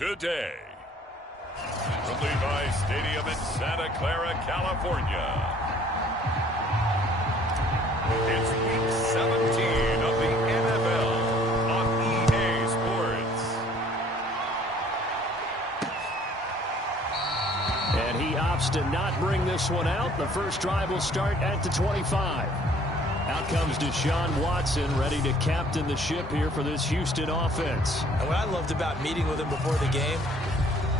today. From Levi Stadium in Santa Clara, California. It's Week 17 of the NFL on EA Sports. And he opts to not bring this one out. The first drive will start at the 25. Out comes Deshaun Watson, ready to captain the ship here for this Houston offense. And what I loved about meeting with him before the game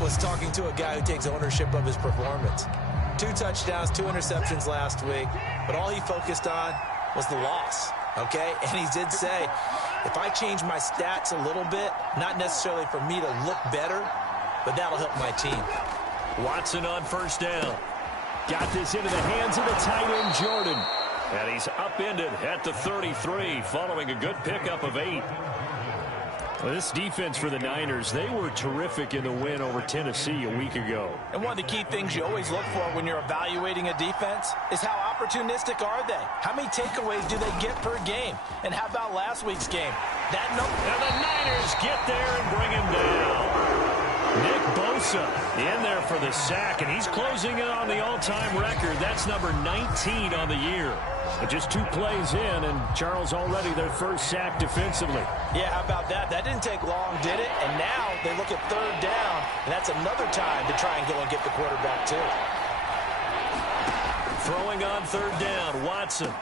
was talking to a guy who takes ownership of his performance. 2 touchdowns, 2 interceptions last week, but all he focused on was the loss, okay? And he did say, if I change my stats a little bit, not necessarily for me to look better, but that'll help my team. Watson on first down. Got this into the hands of the tight end, Jordan. And he's upended at the 33, following a good pickup of 8. Well, this defense for the Niners, they were terrific in the win over Tennessee a week ago. And one of the key things you always look for when you're evaluating a defense is how opportunistic are they? How many takeaways do they get per game? And how about last week's game? And the Niners get there and bring him down. Nick Bosa in there for the sack, and he's closing in on the all-time record. That's number 19 on the year. But just 2 plays in, and Charles already their first sack defensively. Yeah, how about that? That didn't take long, did it? And now they look at 3rd down, and that's another time to try and go and get the quarterback too. Throwing on 3rd down, Watson.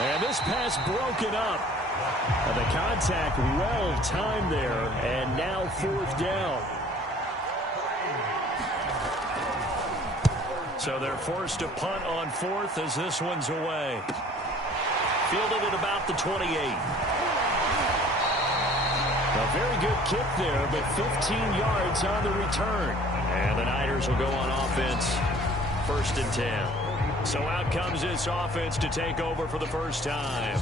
And this pass broken up. And the contact well timed there, and now 4th down. So they're forced to punt on 4th as this one's away. Fielded at about the 28. A very good kick there, but 15 yards on the return. And the Niners will go on offense, 1st and 10. So out comes this offense to take over for the first time.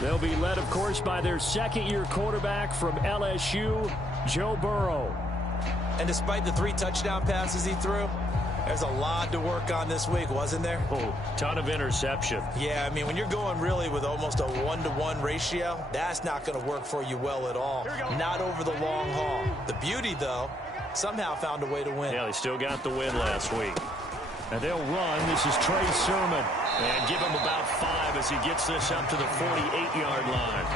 They'll be led, of course, by their 2nd-year quarterback from LSU, Joe Burrow. And despite the 3 touchdown passes he threw, there's a lot to work on this week, wasn't there? Oh, ton of interception. Yeah, I mean, when you're going really with almost a 1-to-1 ratio, that's not going to work for you well at all. Not over the long haul. The beauty, though, somehow found a way to win. Yeah, they still got the win last week. And they'll run. This is Trey Sermon. And give him about 5 as he gets this up to the 48-yard line.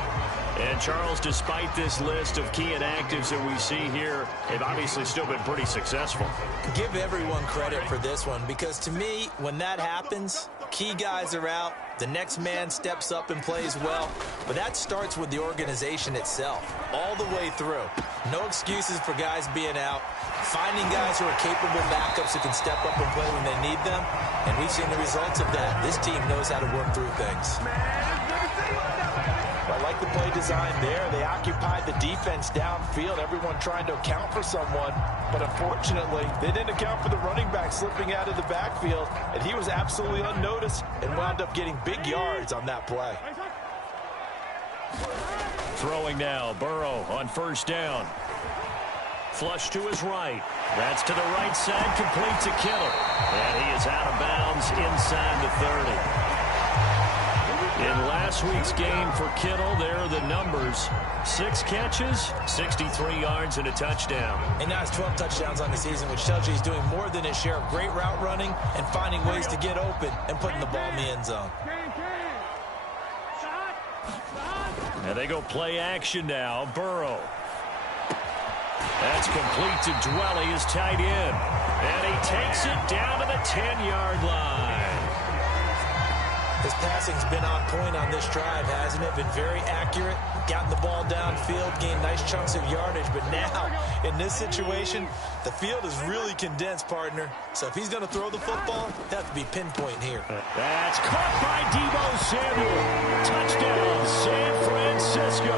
And, Charles, despite this list of key inactives that we see here, they've obviously still been pretty successful. Give everyone credit for this one, because to me, when that happens, key guys are out, the next man steps up and plays well, but that starts with the organization itself, all the way through. No excuses for guys being out, finding guys who are capable backups who can step up and play when they need them, and we've seen the results of that. This team knows how to work through things. I like the play design there. They occupied the defense downfield, everyone trying to account for someone. But unfortunately, they didn't account for the running back slipping out of the backfield, and he was absolutely unnoticed and wound up getting big yards on that play. Throwing now, Burrow on 1st down. Flush to his right. That's to the right side, complete to Kittle. And he is out of bounds inside the 30. In last week's game for Kittle, there are the numbers. 6 catches, 63 yards, and a touchdown. And now has 12 touchdowns on the season, which tells you he's doing more than his share of great route running and finding ways to get open and putting the ball in the end zone. And they go play action now. Burrow. That's complete to Dwelly, his tight end. And he takes it down to the 10-yard line. His passing's been on point on this drive, hasn't it? Been very accurate, gotten the ball downfield, gained nice chunks of yardage. But now, in this situation, the field is really condensed, partner. So if he's going to throw the football, he'll have to be pinpoint here. That's caught by Deebo Samuel. Touchdown, San Francisco.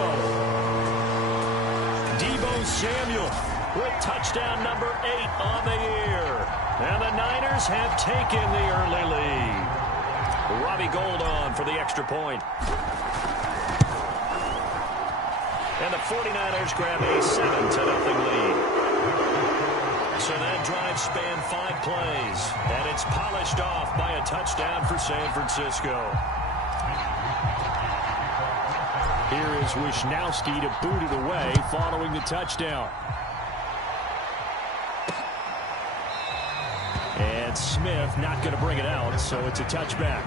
Deebo Samuel with touchdown number 8 on the year. And the Niners have taken the early lead. Robbie Gould on for the extra point. And the 49ers grab a 7-0 lead. So that drive spanned 5 plays. And it's polished off by a touchdown for San Francisco. Here is Wisnowski to boot it away following the touchdown. And Smith not going to bring it out, so it's a touchback.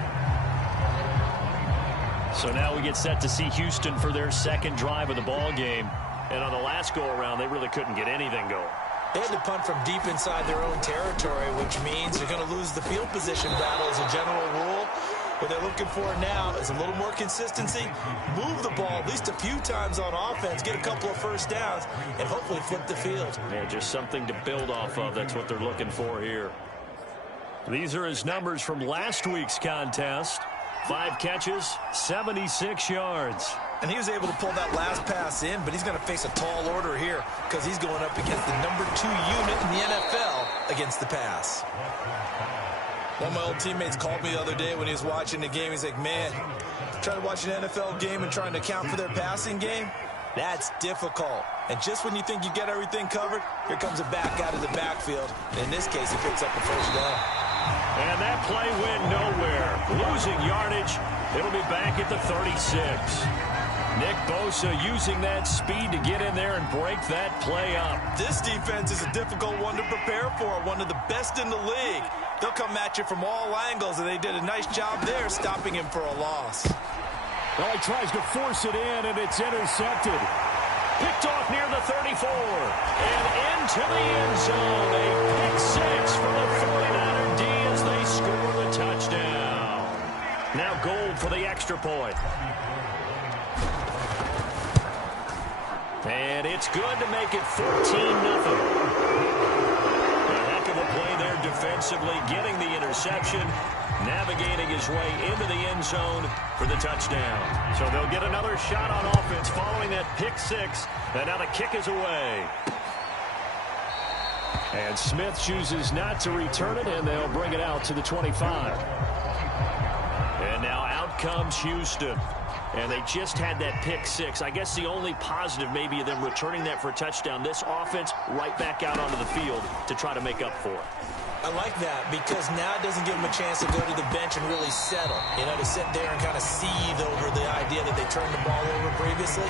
So now we get set to see Houston for their second drive of the ball game. And on the last go-around, they really couldn't get anything going. They had to punt from deep inside their own territory, which means you're going to lose the field position battle as a general rule. What they're looking for now is a little more consistency, move the ball at least a few times on offense, get a couple of first downs, and hopefully flip the field. Yeah, just something to build off of. That's what they're looking for here. These are his numbers from last week's contest. 5 catches, 76 yards. And he was able to pull that last pass in, but he's going to face a tall order here because he's going up against the number 2 unit in the NFL against the pass. One of my old teammates called me the other day when he was watching the game. He's like, man, trying to watch an NFL game and trying to account for their passing game, that's difficult. And just when you think you get everything covered, here comes a back out of the backfield. And in this case, he picks up a first down. And that play went nowhere. Losing yardage. It'll be back at the 36. Nick Bosa using that speed to get in there and break that play up. This defense is a difficult one to prepare for, one of the best in the league. They'll come at you from all angles, and they did a nice job there stopping him for a loss. Well, he tries to force it in, and it's intercepted. Picked off near the 34. And into the end zone. A pick 6 for the 49er D as they score the touchdown. Now Gold for the extra point. And it's good to make it 14-0. A play there defensively, getting the interception, navigating his way into the end zone for the touchdown. So they'll get another shot on offense following that pick 6, and now the kick is away. And Smith chooses not to return it, and they'll bring it out to the 25. And now out comes Houston. And they just had that pick 6. I guess the only positive maybe of them returning that for a touchdown. This offense right back out onto the field to try to make up for it. I like that because now it doesn't give them a chance to go to the bench and really settle. You know, to sit there and kind of seethe over the idea that they turned the ball over previously.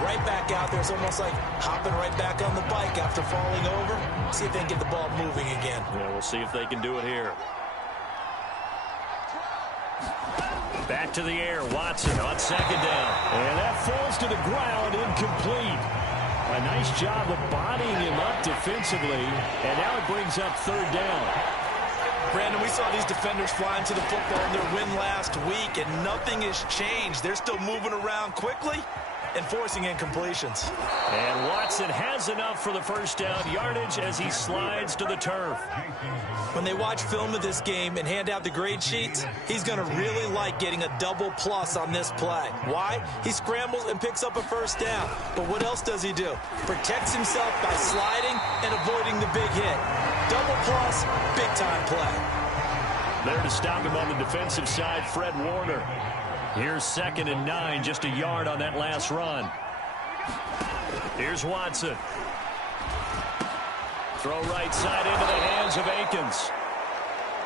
Right back out there, it's almost like hopping right back on the bike after falling over. See if they can get the ball moving again. Yeah, we'll see if they can do it here. Back to the air, Watson on second down. And that falls to the ground, incomplete. A nice job of bodying him up defensively. And now it brings up third down. Brandon, we saw these defenders flying to the football in their win last week, and nothing has changed. They're still moving around quickly and forcing incompletions. And Watson has enough for the first down yardage as he slides to the turf. When they watch film of this game and hand out the grade sheets, he's going to really like getting a double plus on this play. Why? He scrambles and picks up a first down. But what else does he do? Protects himself by sliding and avoiding the big hit. Double plus, big-time play. There to stop him on the defensive side, Fred Warner. Here's 2nd and 9, just a yard on that last run. Here's Watson. Throw right side into the hands of Akins.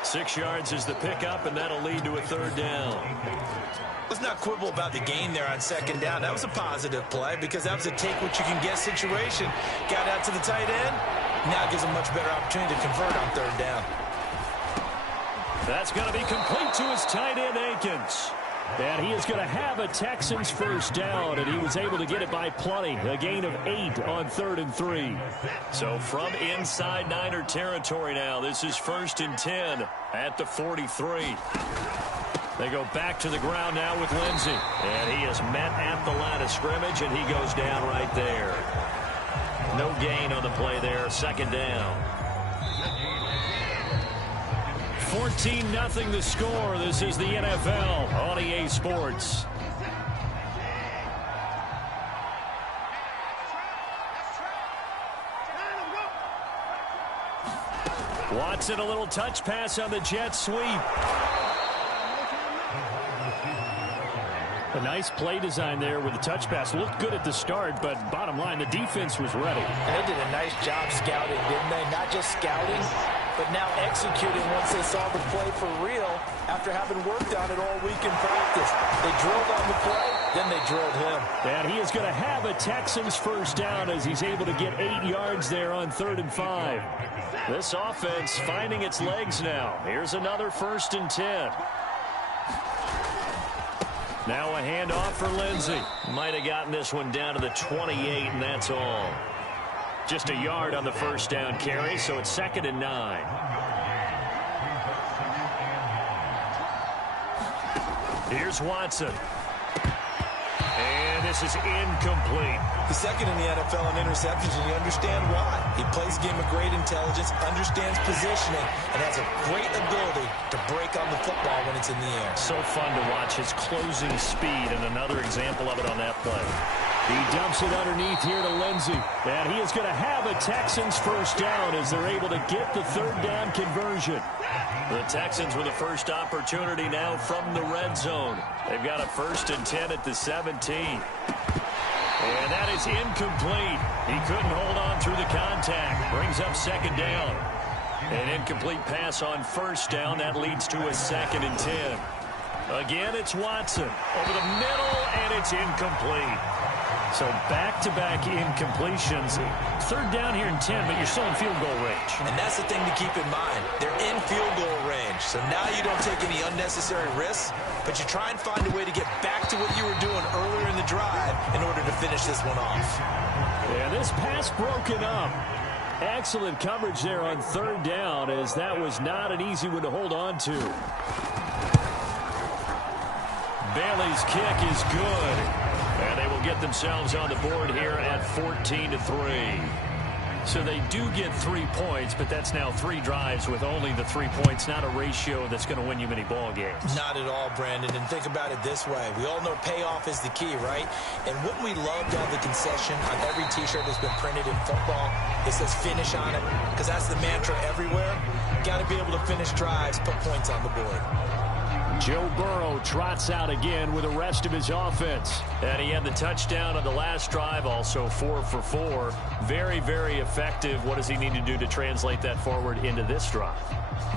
6 yards is the pickup, and that'll lead to a third down. Let's not quibble about the gain there on second down. That was a positive play because that was a take-what-you-can-get situation. Got out to the tight end. Now it gives him a much better opportunity to convert on third down. That's going to be complete to his tight end, Akins. And he is going to have a Texans first down, and he was able to get it by plenty. A gain of 8 on 3rd and 3. So from inside Niner territory now, this is 1st and 10 at the 43. They go back to the ground now with Lindsey. And he is met at the line of scrimmage, and he goes down right there. No gain on the play there, 2nd down. 14-0 the score. This is the NFL on EA Sports. Watson, a little touch pass on the jet sweep. A nice play design there with the touch pass. Looked good at the start, but bottom line, the defense was ready. They did a nice job scouting, didn't they? Not just scouting, but now executing once they saw the play for real after having worked on it all week in practice. They drilled on the play, then they drilled him. And he is going to have a Texans first down as he's able to get 8 yards there on 3rd and 5. This offense finding its legs now. Here's another 1st and 10. Now a handoff for Lindsey. Might have gotten this one down to the 28, and that's all. Just a yard on the first down carry, so it's 2nd and 9. Here's Watson. And this is incomplete. The second in the NFL in interceptions, and you understand why. He plays a game of great intelligence, understands positioning, and has a great ability to break on the football when it's in the air. So fun to watch his closing speed, and another example of it on that play. He dumps it underneath here to Lindsey. And he is going to have a Texans first down as they're able to get the 3rd down conversion. The Texans with the first opportunity now from the red zone. They've got a 1st and 10 at the 17. And that is incomplete. He couldn't hold on through the contact. Brings up 2nd down. An incomplete pass on 1st down. That leads to a 2nd and 10. Again, it's Watson over the middle, and it's incomplete. So back-to-back incompletions. 3rd down here and 10, but you're still in field goal range. And that's the thing to keep in mind. They're in field goal range. So now you don't take any unnecessary risks, but you try and find a way to get back to what you were doing earlier in the drive in order to finish this one off. Yeah, this pass broken up. Excellent coverage there on 3rd down, as that was not an easy one to hold on to. Bailey's kick is good. And they will get themselves on the board here at 14-3. So they do get 3 points, but that's now 3 drives with only the 3 points, not a ratio that's going to win you many ball games. Not at all, Brandon. And think about it this way. We all know payoff is the key, right? And wouldn't we love to have the concession on every T-shirt that's been printed in football? It says finish on it, because that's the mantra everywhere. Got to be able to finish drives, put points on the board. Joe Burrow trots out again with the rest of his offense. And he had the touchdown on the last drive, also 4 for 4. Very, very effective. What does he need to do to translate that forward into this drive?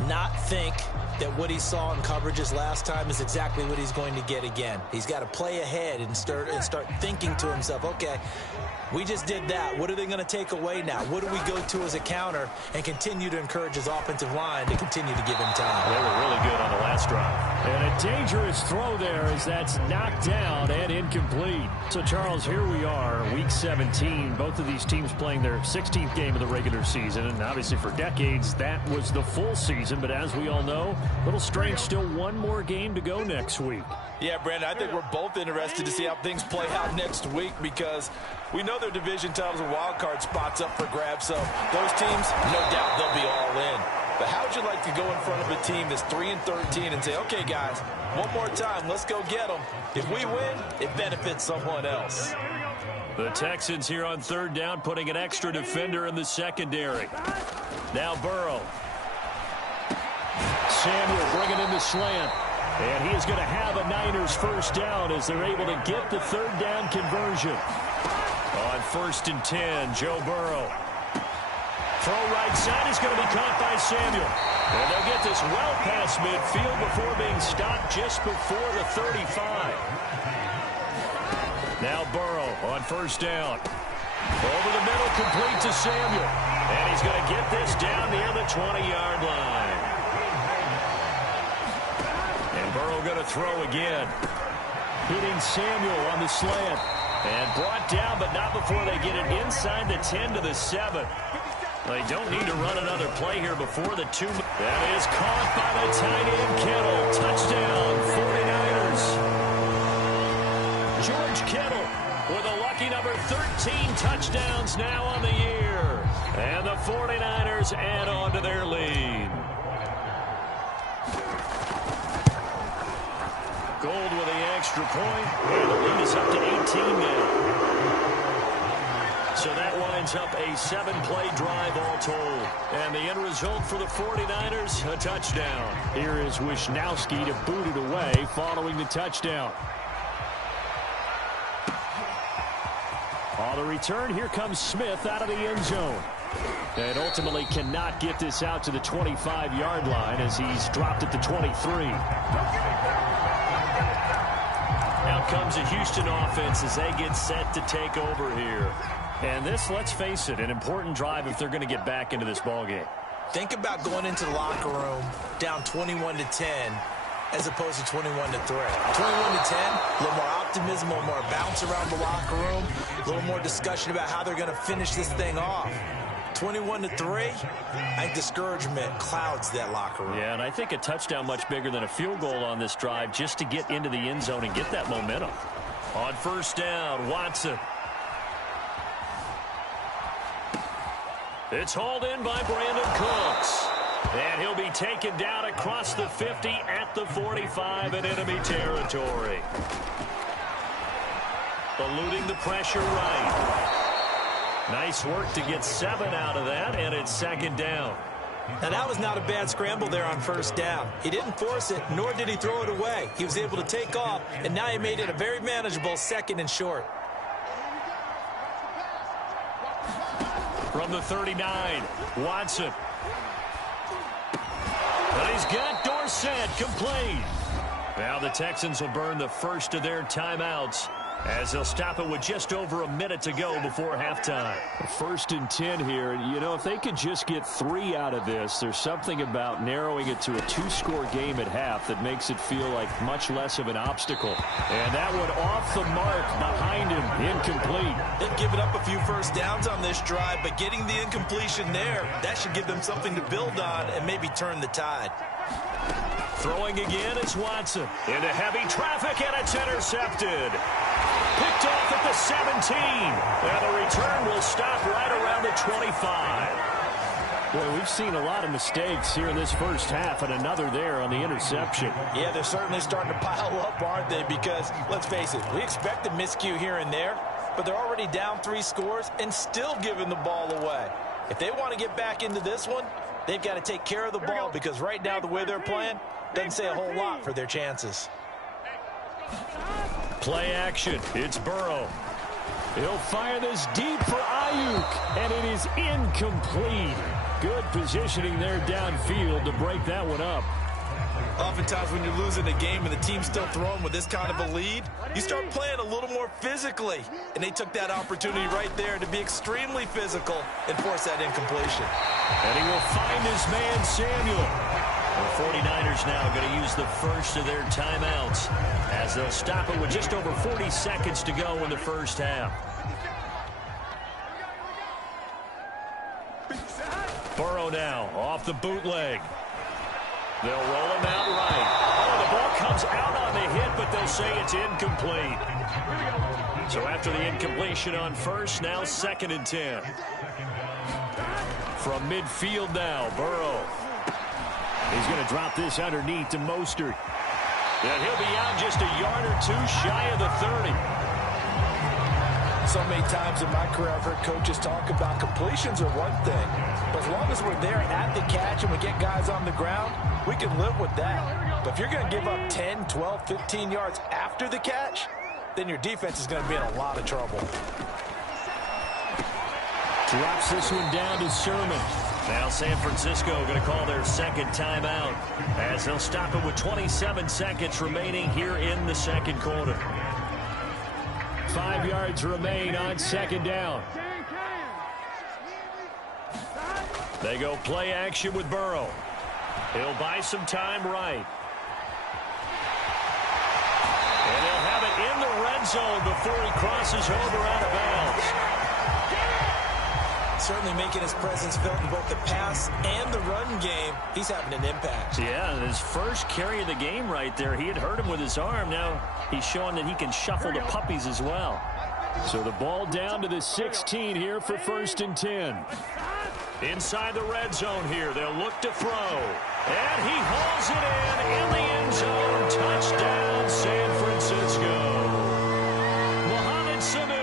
Not think that what he saw in coverages last time is exactly what he's going to get again. He's got to play ahead and start thinking to himself, okay, we just did that. What are they going to take away now? What do we go to as a counter? And continue to encourage his offensive line to continue to give him time. They were really good on the last drive. And a dangerous throw there as that's knocked down and incomplete. So, Charles, here we are, Week 17. Both of these teams playing their 16th game of the regular season. And obviously for decades, that was the full season. But as we all know, a little strange, still one more game to go next week. Yeah, Brandon, I think we're both interested to see how things play out next week because we know their division titles and wild card spots up for grabs. So those teams, no doubt they'll be all in. But how would you like to go in front of a team that's 3-13 and say, okay, guys, one more time, let's go get them. If we win, it benefits someone else. The Texans here on 3rd down, putting an extra defender in the secondary. Now Burrow. Samuel bringing in the slant. And he is going to have a Niners first down as they're able to get the 3rd down conversion. On 1st and 10, Joe Burrow. Throw right side is going to be caught by Samuel. And they'll get this well past midfield before being stopped just before the 35. Now Burrow on 1st down. Over the middle, complete to Samuel. And he's going to get this down near the 20-yard line. And Burrow going to throw again. Hitting Samuel on the slant. And brought down, but not before they get it inside the 10 to the 7. They don't need to run another play here before the 2. That is caught by the tight end Kittle. Touchdown, 49ers. George Kittle with a lucky number 13 touchdowns now on the year. And the 49ers add on to their lead. Gold with the extra point, and the lead is up to 18 now. So that winds up a 7-play drive all told. And the end result for the 49ers, a touchdown. Here is Wisnowski to boot it away following the touchdown. On the return, here comes Smith out of the end zone. And ultimately cannot get this out to the 25-yard line as he's dropped at the 23. Out comes the Houston offense as they get set to take over here. And this, let's face it, an important drive if they're going to get back into this ballgame. Think about going into the locker room down 21-10 as opposed to 21-3. 21-10, a little more optimism, a little more bounce around the locker room, a little more discussion about how they're going to finish this thing off. 21-3, I think discouragement clouds that locker room. Yeah, and I think a touchdown much bigger than a field goal on this drive just to get into the end zone and get that momentum. On first down, Watson. It's hauled in by Brandon Cooks. And he'll be taken down across the 50 at the 45 in enemy territory. Eluding the pressure right. Nice work to get 7 out of that, and it's second down. Now, that was not a bad scramble there on first down. He didn't force it, nor did he throw it away. He was able to take off, and now he made it a very manageable second and short. From the 39, Watson. But he's got Dorsett complete. Now the Texans will burn the first of their timeouts as they'll stop it with just over a minute to go before halftime. 1st and 10 here. You know, if they could just get 3 out of this, there's something about narrowing it to a 2-score game at half that makes it feel like much less of an obstacle. And that one off the mark behind him, incomplete. They've given up a few first downs on this drive, but getting the incompletion there, that should give them something to build on and maybe turn the tide. Throwing again is Watson. Into heavy traffic, and it's intercepted. Picked off at the 17. And the return will stop right around the 25. Boy, we've seen a lot of mistakes here in this first half, and another there on the interception. Yeah, they're certainly starting to pile up, aren't they? Because, let's face it, we expect a miscue here and there, but they're already down 3 scores and still giving the ball away. If they want to get back into this one, they've got to take care of the ball, because right now the way they're playing doesn't say a whole lot for their chances. Play action. It's Burrow. He'll fire this deep for Ayuk, and it is incomplete. Good positioning there downfield to break that one up. Oftentimes when you're losing a game and the team's still throwing with this kind of a lead, you start playing a little more physically. And they took that opportunity right there to be extremely physical and force that incompletion. And he will find his man, Samuel. The 49ers now going to use the first of their timeouts as they'll stop it with just over 40 seconds to go in the first half. Burrow now off the bootleg. They'll roll him out right. Oh, the ball comes out on the hit, but they'll say it's incomplete. So after the incompletion on first, now 2nd and 10. From midfield now, Burrow. He's going to drop this underneath to Mostert. And he'll be out just a yard or 2 shy of the 30. So many times in my career I've heard coaches talk about completions are one thing, but as long as we're there at the catch and we get guys on the ground, we can live with that. But if you're going to give up 10, 12, 15 yards after the catch, then your defense is going to be in a lot of trouble. Drops this one down to Sermon. Now San Francisco going to call their second timeout as they'll stop it with 27 seconds remaining here in the second quarter. 5 yards remain on 2nd down. They go play action with Burrow. He'll buy some time right. And he'll have it in the red zone before he crosses over out of bounds. Certainly making his presence felt in both the pass and the run game. He's having an impact. Yeah, his first carry of the game right there. He had hurt him with his arm. Now he's showing that he can shuffle the puppies as well. So the ball down to the 16 here for 1st and 10. Inside the red zone here. They'll look to throw. And he hauls it in the end zone. Touchdown, San Francisco. Mohamed Sanu.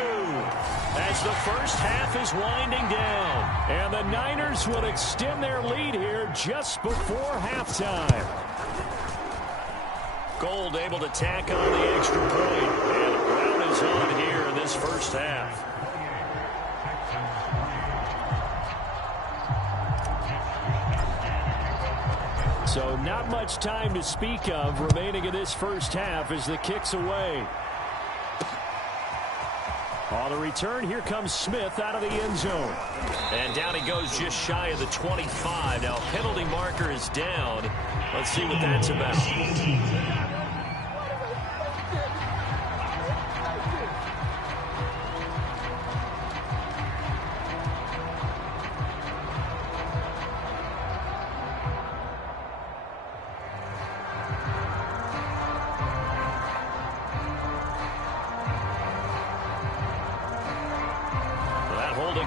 As the first half is winding down. And the Niners will extend their lead here just before halftime. Gold able to tack on the extra point. And a rout is on here in this first half. So not much time to speak of remaining in this first half as the kick's away. On the return, here comes Smith out of the end zone. And down he goes just shy of the 25. Now, penalty marker is down. Let's see what that's about.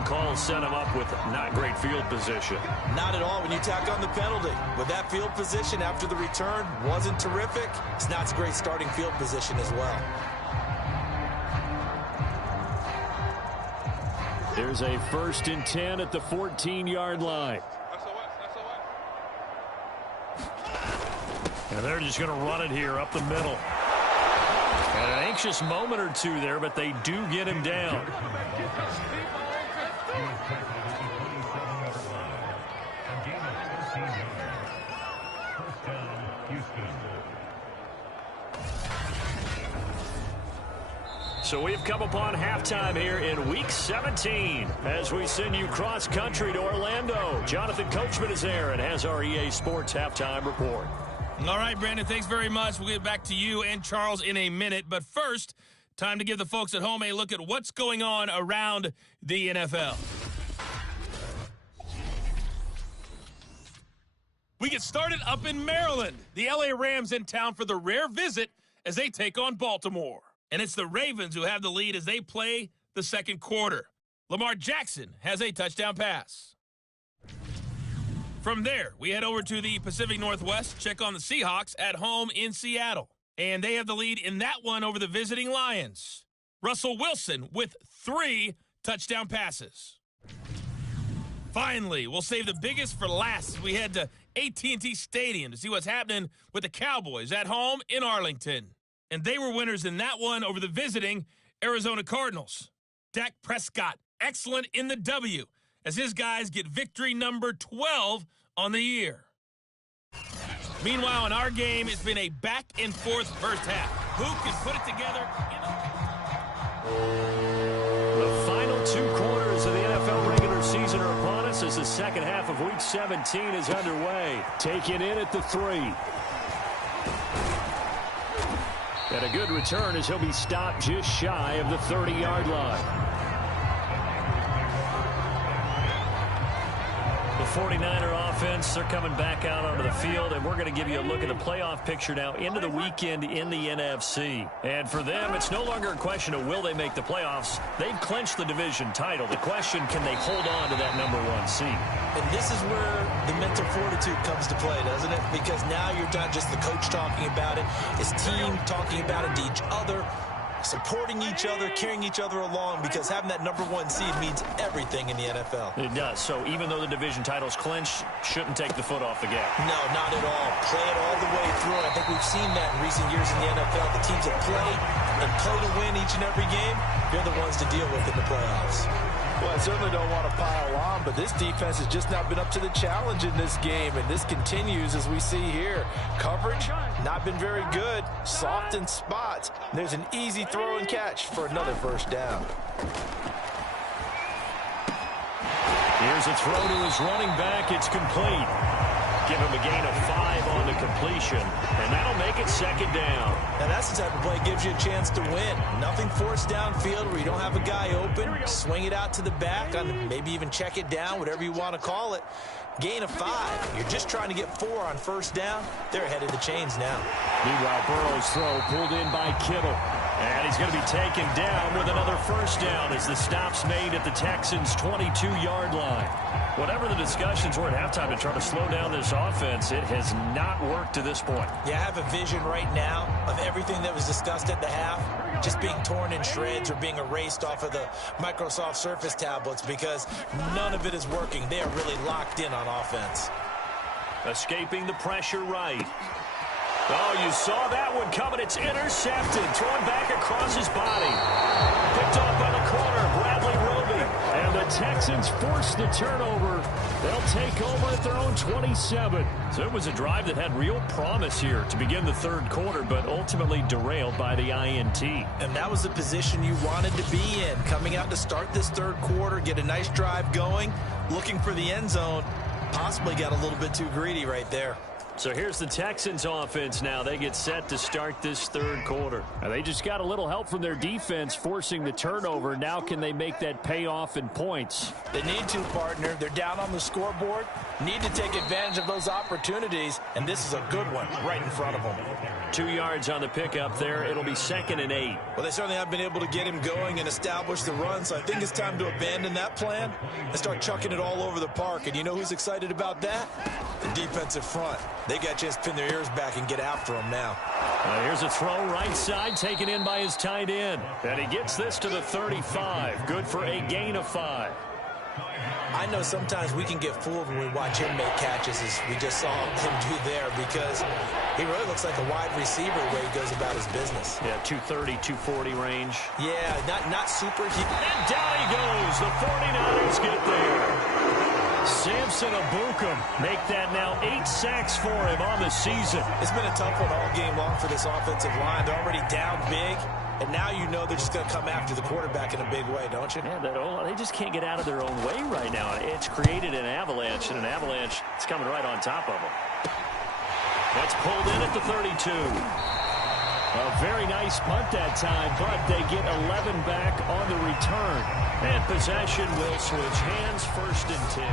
Call set him up with not great field position. Not at all when you tack on the penalty. With that field position after the return wasn't terrific, it's not a great starting field position as well. There's a 1st and 10 at the 14-yard line. And they're just going to run it here up the middle. And an anxious moment or two there, but they do get him down. So we've come upon halftime here in Week 17 as we send you cross-country to Orlando. Jonathan Coachman is there and has our EA Sports halftime report. All right, Brandon, thanks very much. We'll get back to you and Charles in a minute. But first, time to give the folks at home a look at what's going on around the NFL. We get started up in Maryland. The LA Rams in town for the rare visit as they take on Baltimore. And it's the Ravens who have the lead as they play the second quarter. Lamar Jackson has a touchdown pass. From there, we head over to the Pacific Northwest, check on the Seahawks at home in Seattle. And they have the lead in that one over the visiting Lions. Russell Wilson with 3 touchdown passes. Finally, we'll save the biggest for last as we head to AT&T Stadium to see what's happening with the Cowboys at home in Arlington. And they were winners in that one over the visiting Arizona Cardinals. Dak Prescott, excellent in the W, as his guys get victory number 12 on the year. Meanwhile, in our game, it's been a back-and-forth first half. Who can put it together? The final 2 quarters of the NFL regular season are upon us as the second half of Week 17 is underway. Taken in at the 3. And a good return as he'll be stopped just shy of the 30-yard line. The 49er offense, they're coming back out onto the field, and we're going to give you a look at the playoff picture now into the weekend in the NFC. And for them, it's no longer a question of will they make the playoffs. They've clinched the division title. The question, can they hold on to that #1 seed? And this is where the mental fortitude comes to play, doesn't it? Because now you're not just the coach talking about it, his team talking about it to each other, supporting each other, carrying each other along, because having that #1 seed means everything in the NFL. It does. So even though the division title's clinched, shouldn't take the foot off the gas. No, not at all. Play it all the way through. And I think we've seen that in recent years in the NFL. The teams that play and play to win each and every game, they're the ones to deal with in the playoffs. Well, I certainly don't want to pile on, but this defense has just not been up to the challenge in this game, and this continues as we see here. Coverage, not been very good. Soft in spots. There's an easy throw and catch for another first down. Here's a throw to his running back. It's complete. Give him a gain of 5 on the completion, and that'll make it second down. Now that's the type of play that gives you a chance to win. Nothing forced downfield where you don't have a guy open. Swing it out to the back, on maybe even check it down, whatever you want to call it. Gain of 5. You're just trying to get 4 on first down. They're ahead of the chains now. Meanwhile, Burrow's throw pulled in by Kittle. And he's going to be taken down with another first down as the stop's made at the Texans' 22-yard line. Whatever the discussions were at halftime to try to slow down this offense, it has not worked to this point. Yeah, I have a vision right now of everything that was discussed at the half just being torn in shreds or being erased off of the Microsoft Surface tablets because none of it is working. They are really locked in on offense. Escaping the pressure right. Oh, you saw that one coming. It's intercepted. Thrown back across his body. Picked off by the corner, Bradley Roby. And the Texans Texans force the turnover. They'll take over at their own 27. So it was a drive that had real promise here to begin the third quarter, but ultimately derailed by the INT. And that was the position you wanted to be in. Coming out to start this third quarter, get a nice drive going, looking for the end zone. Possibly got a little bit too greedy right there. So here's the Texans offense now. They get set to start this third quarter. Now they just got a little help from their defense forcing the turnover. Now can they make that pay off in points? They need to, partner. They're down on the scoreboard. Need to take advantage of those opportunities, and this is a good one right in front of them. 2 yards on the pickup there. It'll be 2nd and 8. Well, they certainly have been able to get him going and establish the run, so I think it's time to abandon that plan and start chucking it all over the park. And you know who's excited about that? The defensive front. They got a chance to pin their ears back and get after him now. Here's a throw right side, taken in by his tight end. And he gets this to the 35. Good for a gain of 5. I know sometimes we can get fooled when we watch him make catches, as we just saw him do there, because he really looks like a wide receiver where he goes about his business. Yeah, 230, 240 range. Yeah, not super huge. And down he goes. The 49ers get there. Samson Ebukam make that now 8 sacks for him on the season. It's been a tough one all game long for this offensive line. They're already down big, and now you know they're just going to come after the quarterback in a big way, don't you? Yeah, they just can't get out of their own way right now. It's created an avalanche, and an avalanche is coming right on top of them. That's pulled in at the 32. A very nice punt that time, but they get 11 back on the return. And possession will switch hands, 1st and 10.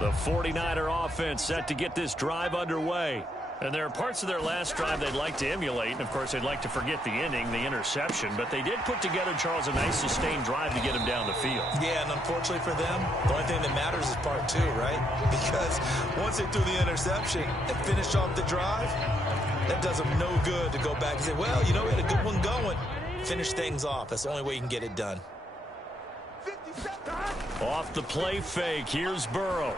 The 49er offense set to get this drive underway. And there are parts of their last drive they'd like to emulate. And, of course, they'd like to forget the inning, the interception. But they did put together, Charles, a nice sustained drive to get him down the field. Yeah, and unfortunately for them, the only thing that matters is part 2, right? Because once they threw the interception and finished off the drive, that does them no good to go back and say, well, you know, we had a good one going. Finish things off. That's the only way you can get it done. Off the play fake, here's Burrow.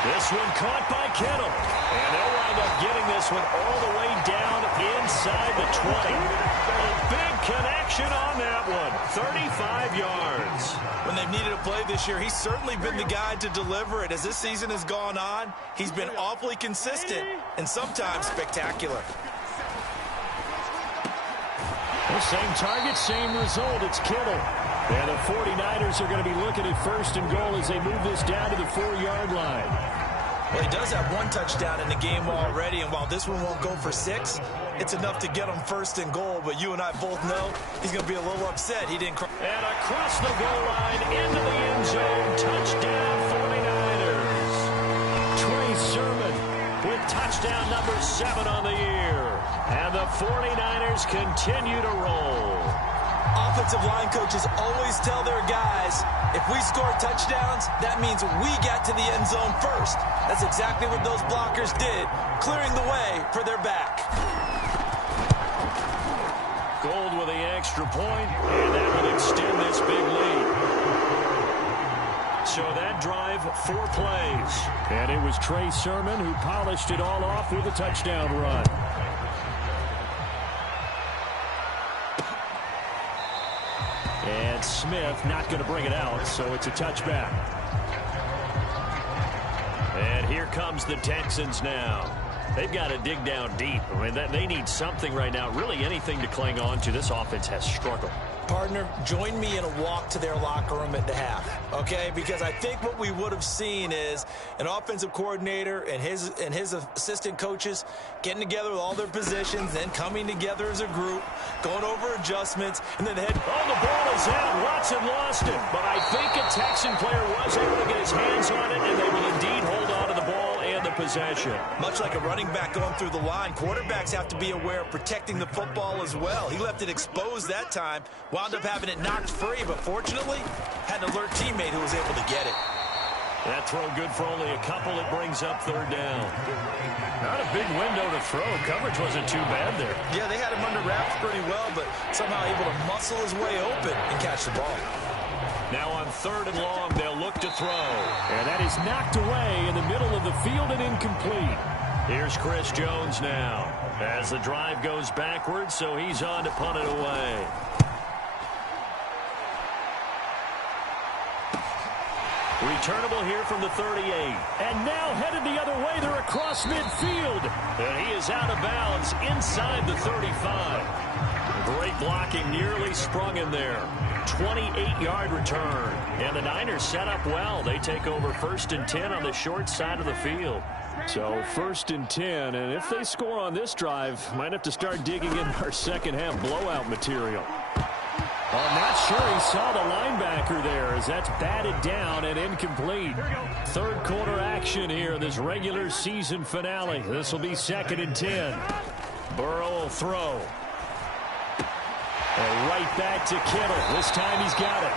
This one caught by Kittle. And they'll wind up getting this one all the way down inside the 20. A big connection on that one. 35 yards. When they've needed a play this year, he's certainly been the guy to deliver it. As this season has gone on, he's been awfully consistent and sometimes spectacular. The same target, same result. It's Kittle. And the 49ers are going to be looking at 1st and goal as they move this down to the 4-yard line. Well, he does have 1 touchdown in the game already, and while this one won't go for 6, it's enough to get him 1st and goal. But you and I both know he's going to be a little upset he didn't. And across the goal line into the end zone. Touchdown 49ers. Trey Sermon with touchdown number 7 on the year. And the 49ers continue to roll. Offensive line coaches always tell their guys, if we score touchdowns, that means we got to the end zone first. That's exactly what those blockers did, clearing the way for their back. Gold with the extra point, and that will extend this big lead. So that drive, 4 plays. And it was Trey Sermon who polished it all off with a touchdown run. And Smith not going to bring it out, so it's a touchback. And here comes the Texans now. They've got to dig down deep. I mean, they need something right now, really anything to cling on to. This offense has struggled. Partner, join me in a walk to their locker room at the half, okay? Because I think what we would have seen is an offensive coordinator and his assistant coaches getting together with all their positions, then coming together as a group, going over adjustments, and then the head. Oh, the ball is out. Watson lost it. But I think a Texan player was able to get his hands on it, and they will indeed hold on to the ball and the possession. Much like a running back going through the line, quarterbacks have to be aware of protecting the football as well. He left it exposed that time. Wound up having it knocked free, but fortunately, had an alert teammate who was able to get it. That throw good for only a couple. It brings up 3rd down. Not a big window to throw. Coverage wasn't too bad there. Yeah, they had him under wraps pretty well, but somehow able to muscle his way open and catch the ball. Now on 3rd and long, they'll look to throw. And that is knocked away in the middle of the field and incomplete. Here's Chris Jones now as the drive goes backwards, so he's on to punt it away. Returnable here from the 38. And now headed the other way. They're across midfield. And he is out of bounds inside the 35. Great blocking, nearly sprung in there. 28-yard return. And the Niners set up well. They take over 1st and 10 on the short side of the field. So 1st and 10, and if they score on this drive, might have to start digging in our second half blowout material. I'm not sure he saw the linebacker there as that's batted down and incomplete. Third quarter action here in this regular season finale. This will be 2nd and 10. Burrow will throw. And right back to Kittle. This time he's got it.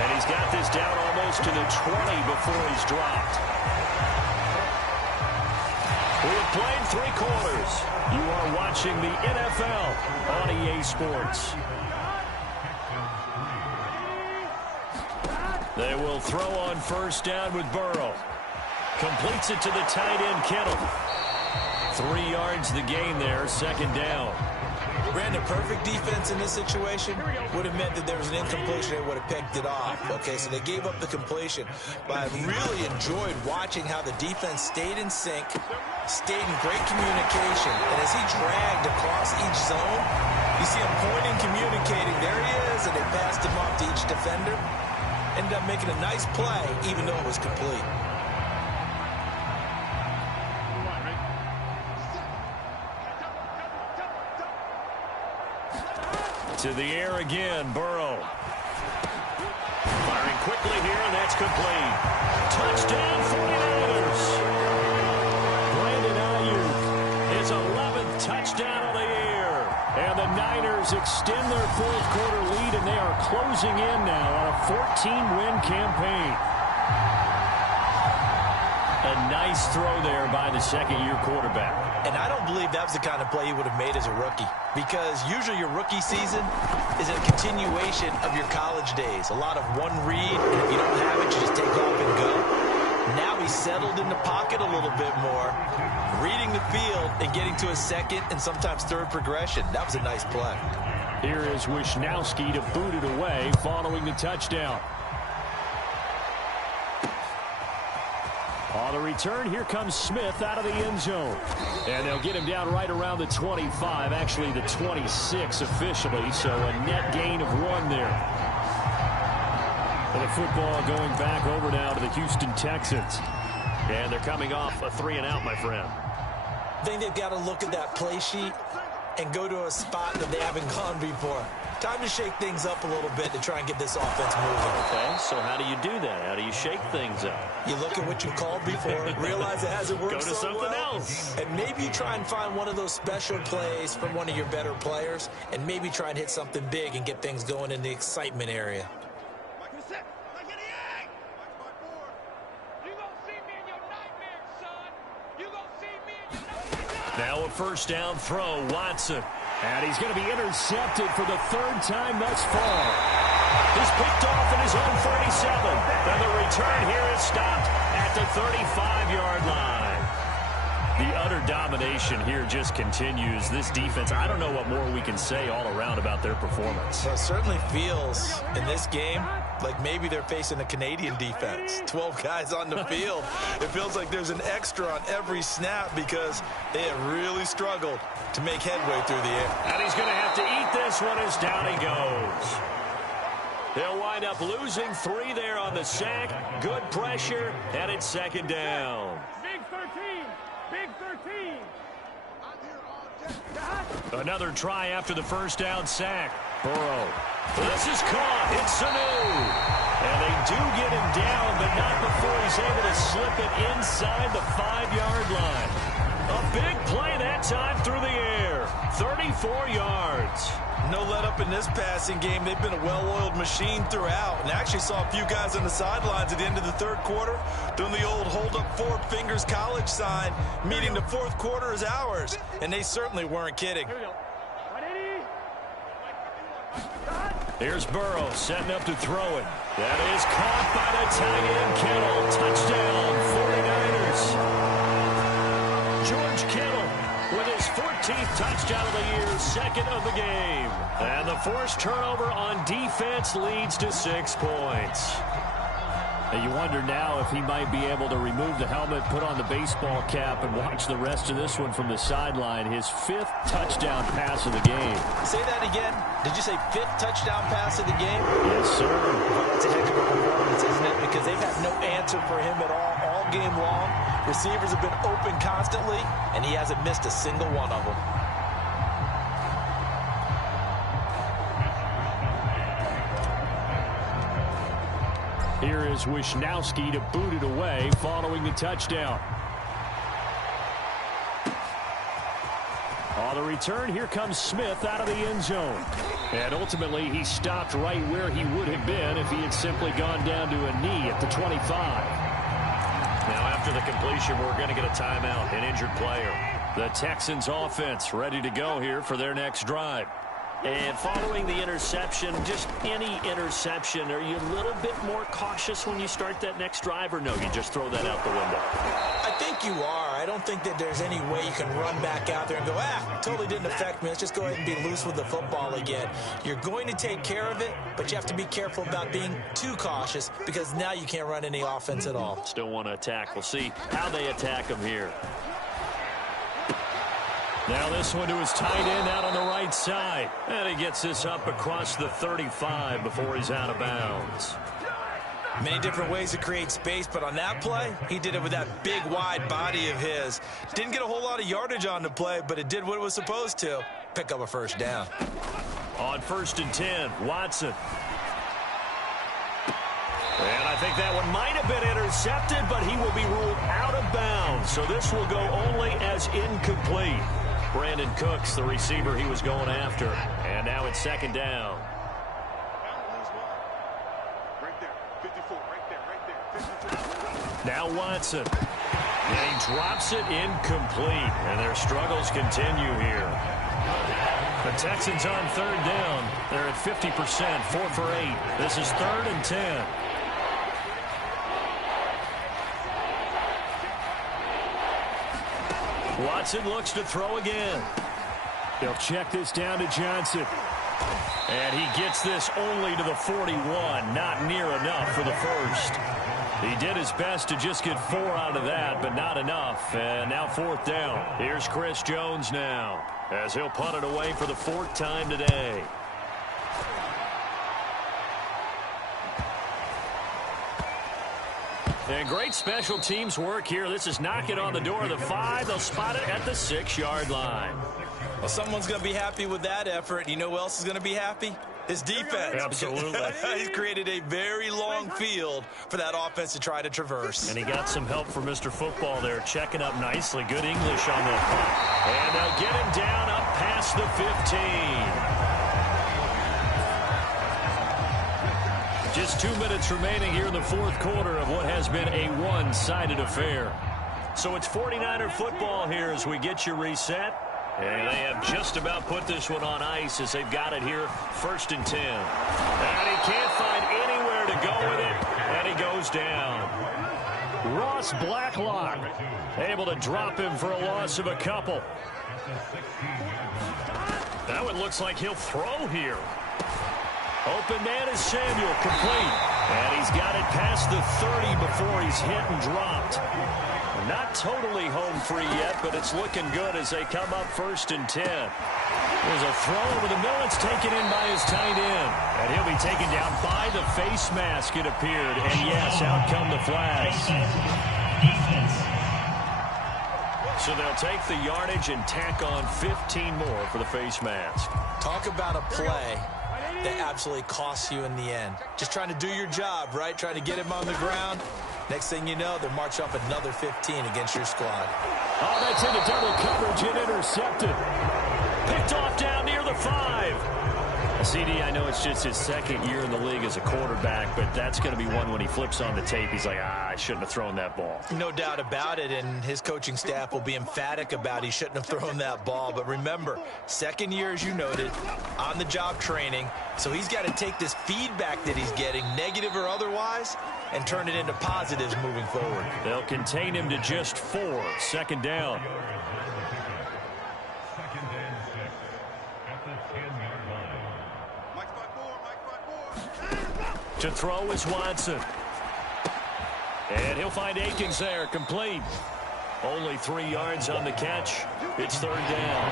And he's got this down almost to the 20 before he's dropped. We have played 3 quarters. You are watching the NFL on EA Sports. They will throw on 1st down with Burrow. Completes it to the tight end, Kittle. 3 yards the gain there, 2nd down. Brandon, perfect defense in this situation would have meant that there was an incompletion. They would have picked it off. Okay, so they gave up the completion. But I really enjoyed watching how the defense stayed in sync, stayed in great communication. And as he dragged across each zone, you see him pointing, communicating. There he is, and they passed him off to each defender. Ended up making a nice play, even though it was complete. To the air again, Burrow. Firing quickly here, and that's complete. Touchdown, 49ers. Brandon Ayuk, his 11th touchdown of the year. And the Niners extend their 4th quarter lead, and they are closing in now on a 14-win campaign. A nice throw there by the 2nd-year quarterback. And I don't believe that was the kind of play he would have made as a rookie, because usually your rookie season is a continuation of your college days. A lot of one read, and if you don't have it, you just take off and go. Now he's settled in the pocket a little bit more, reading the field and getting to a 2nd and sometimes 3rd progression. That was a nice play. Here is Wisnowski to boot it away following the touchdown. On the return, here comes Smith out of the end zone. And they'll get him down right around the 25, actually the 26 officially, so a net gain of 1 there. And the football going back over now to the Houston Texans. And they're coming off a 3-and-out, my friend. I think they've got to look at that play sheet and go to a spot that they haven't gone before. Time to shake things up a little bit to try and get this offense moving. Okay, so how do you do that? How do you shake things up? You look at what you've called before, realize it hasn't worked Go to so something well, else. and maybe you try and find one of those special plays from one of your better players, and maybe try and hit something big and get things going in the excitement area. Now a 1st down throw, Watson. And he's going to be intercepted for the 3rd time thus far. He's picked off in his own 37. And the return here is stopped at the 35-yard line. The utter domination here just continues. This defense, I don't know what more we can say all around about their performance. Well, it certainly feels in this game like maybe they're facing a Canadian defense. 12 guys on the field. It feels like there's an extra on every snap because they have really struggled to make headway through the air. And he's going to have to eat this one as down he goes. They'll wind up losing 3 there on the sack. Good pressure, and it's 2nd down. Big 13. Big 13. Another try after the 1st down sack. Burrow. This is caught. It's Sanu. And they do get him down, but not before he's able to slip it inside the 5-yard line. A big play that time through the air. 34 yards. No let up in this passing game. They've been a well-oiled machine throughout. And actually saw a few guys on the sidelines at the end of the 3rd quarter doing the old hold up 4 fingers college sign, meaning the 4th quarter is ours. And they certainly weren't kidding. Here's Burrow setting up to throw it. That is caught by the tight end Kittle. Touchdown, 49ers. George Kittle with his 14th touchdown of the year, second of the game. And the forced turnover on defense leads to 6 points. And you wonder now if he might be able to remove the helmet, put on the baseball cap, and watch the rest of this one from the sideline. His 5th touchdown pass of the game. Say that again. Did you say 5th touchdown pass of the game? Yes, sir. That's a heck of a performance, isn't it? Because they've had no answer for him at all game long. Receivers have been open constantly, and he hasn't missed a single one of them. Here is Wisnowski to boot it away following the touchdown. On the return, here comes Smith out of the end zone. And ultimately, he stopped right where he would have been if he had simply gone down to a knee at the 25. Now, after the completion, we're going to get a timeout, an injured player. The Texans offense ready to go here for their next drive. And following the interception, just any interception, are you a little bit more cautious when you start that next drive, or no, you just throw that out the window? I think you are. I don't think that there's any way you can run back out there and go, totally didn't affect me. Let's just go ahead and be loose with the football again. You're going to take care of it, but you have to be careful about being too cautious because now you can't run any offense at all. Still want to attack. We'll see how they attack him here. Now this one to his tight end out on the right side. And he gets this up across the 35 before he's out of bounds. Many different ways to create space, but on that play, he did it with that big, wide body of his. Didn't get a whole lot of yardage on the play, but it did what it was supposed to. Pick up a first down. On 1st and 10, Watson. And I think that one might have been intercepted, but he will be ruled out of bounds. So this will go only as incomplete. Brandon Cooks, the receiver he was going after. And now it's 2nd down. Now Watson. And he drops it incomplete. And their struggles continue here. The Texans on 3rd down. They're at 50%, 4 for 8. This is 3rd and 10. Watson looks to throw again. They'll check this down to Johnson. And he gets this only to the 41. Not near enough for the first. He did his best to just get 4 out of that, but not enough. And now 4th down. Here's Chris Jones now, as he'll punt it away for the 4th time today. And great special teams work here. This is knocking on the door of the 5. They'll spot it at the 6-yard line. Well, someone's going to be happy with that effort. You know who else is going to be happy? His defense. Absolutely. He's created a very long field for that offense to try to traverse. And he got some help from Mr. Football there, checking up nicely. Good English on the punt. And they'll get him down up past the 15. Just 2 minutes remaining here in the 4th quarter of what has been a one-sided affair. So it's 49er football here as we get you reset. And they have just about put this one on ice as they've got it here, 1st and 10. And he can't find anywhere to go with it, and he goes down. Ross Blacklock able to drop him for a loss of a couple. That one looks like he'll throw here. Open man is Samuel, complete. And he's got it past the 30 before he's hit and dropped. Not totally home free yet, but it's looking good as they come up 1st and 10. There's a throw over the middle. It's taken in by his tight end. And he'll be taken down by the face mask, it appeared. And yes, out come the flags. So they'll take the yardage and tack on 15 more for the face mask. Talk about a play that absolutely costs you in the end. Just trying to do your job, right? Trying to get him on the ground. Next thing you know, they'll march up another 15 against your squad. Oh, that's into double coverage and intercepted. Picked off down near the 5. CD, I know it's just his second year in the league as a quarterback, but that's going to be one when he flips on the tape. He's like, I shouldn't have thrown that ball. No doubt about it, and his coaching staff will be emphatic about he shouldn't have thrown that ball. But remember, second year, as you noted, on-the-job training, so he's got to take this feedback that he's getting, negative or otherwise, and turn it into positives moving forward. They'll contain him to just 4. Second down. To throw is Watson. And he'll find Akins there, complete. Only 3 yards on the catch. It's third down.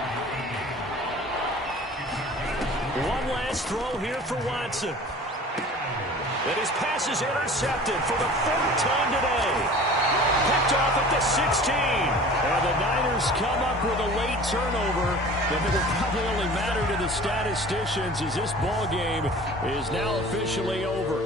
One last throw here for Watson. And his pass is intercepted for the 3rd time today. Picked off at the 16. And the Niners come up with a late turnover that will probably only matter to the statisticians as this ball game is now officially over.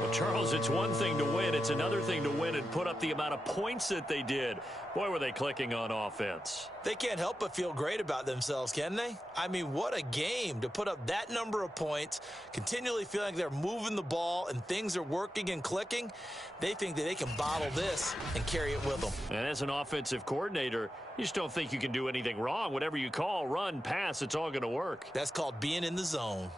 Well, Charles, it's one thing to win. It's another thing to win and put up the amount of points that they did. Boy, were they clicking on offense. They can't help but feel great about themselves, can they? I mean, what a game to put up that number of points, continually feeling like they're moving the ball and things are working and clicking. They think that they can bottle this and carry it with them. And as an offensive coordinator, you just don't think you can do anything wrong. Whatever you call, run, pass, it's all going to work. That's called being in the zone.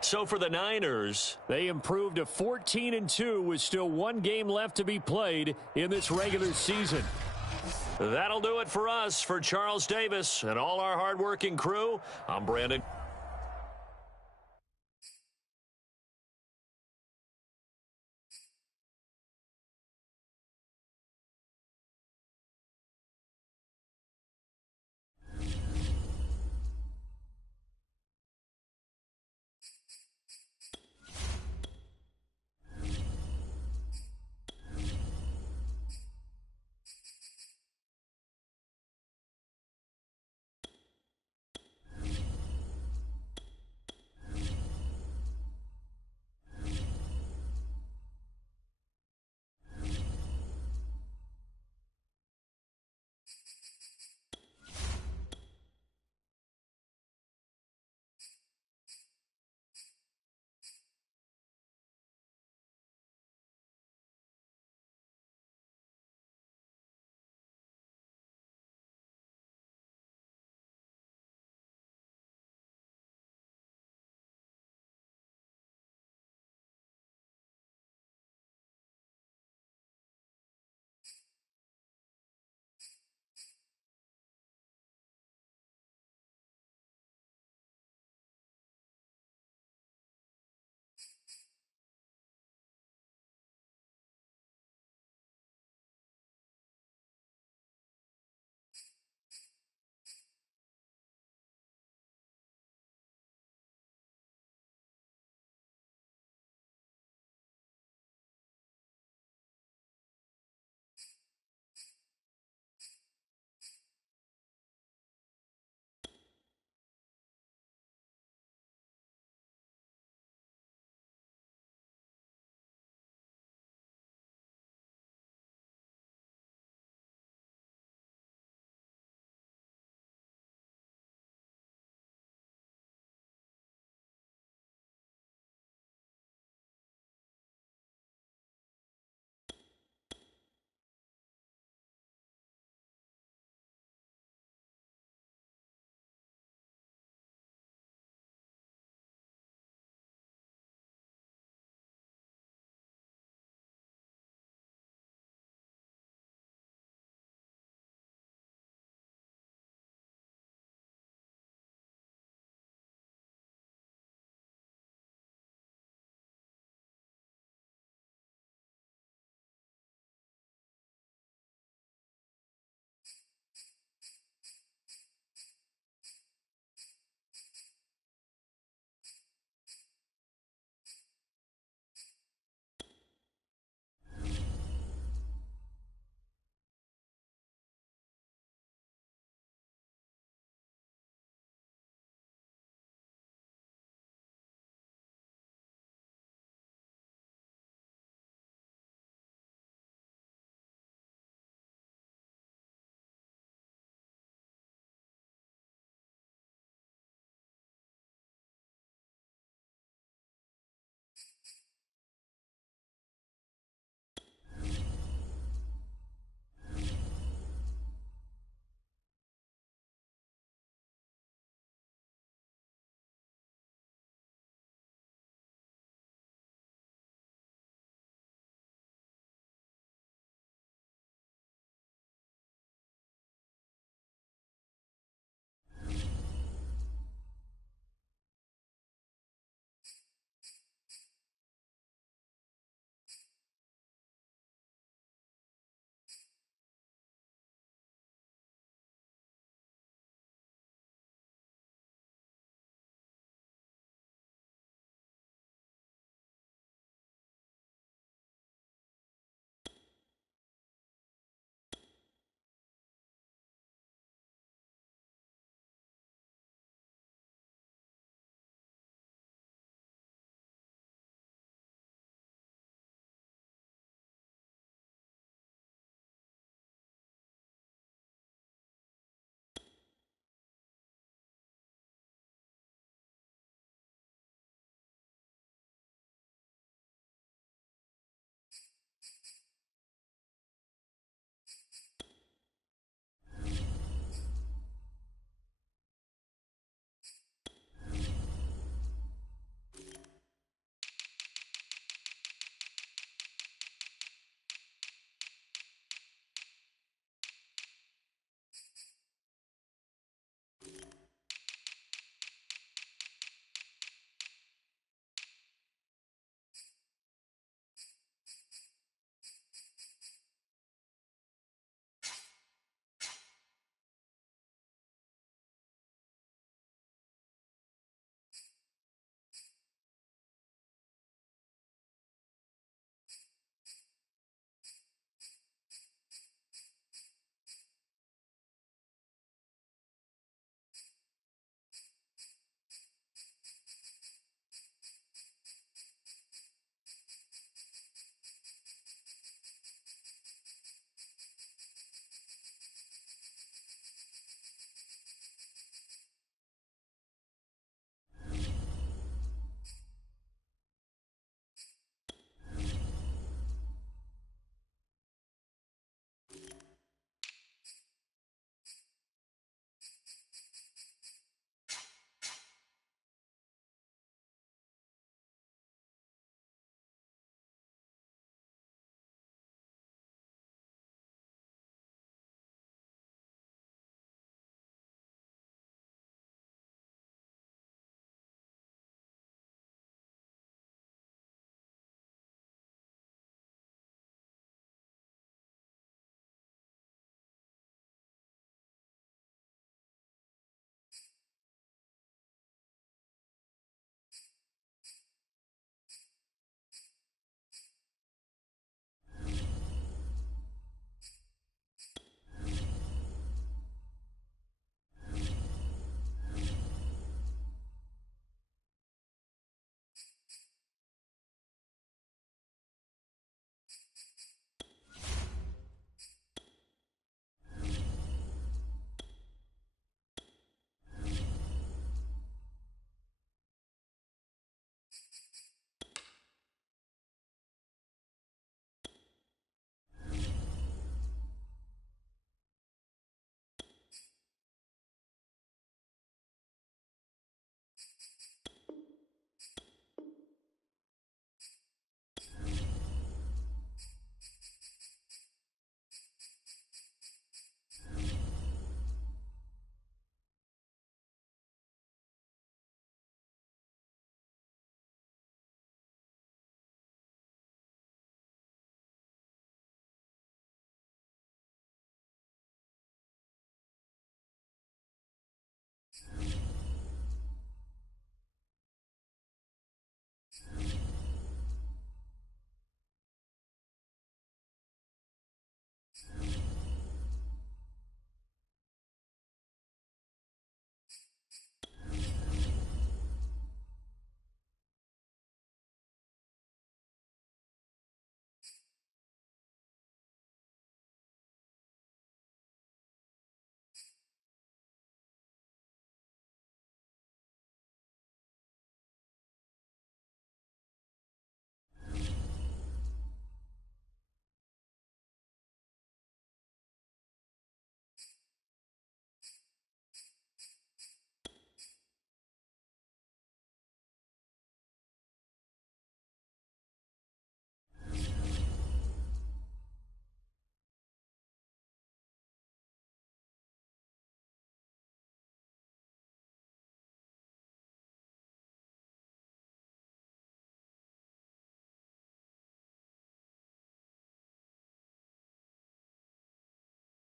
So for the Niners, they improved to 14-2 with still 1 game left to be played in this regular season. that'll do it for us. For Charles Davis and all our hardworking crew, I'm Brandon.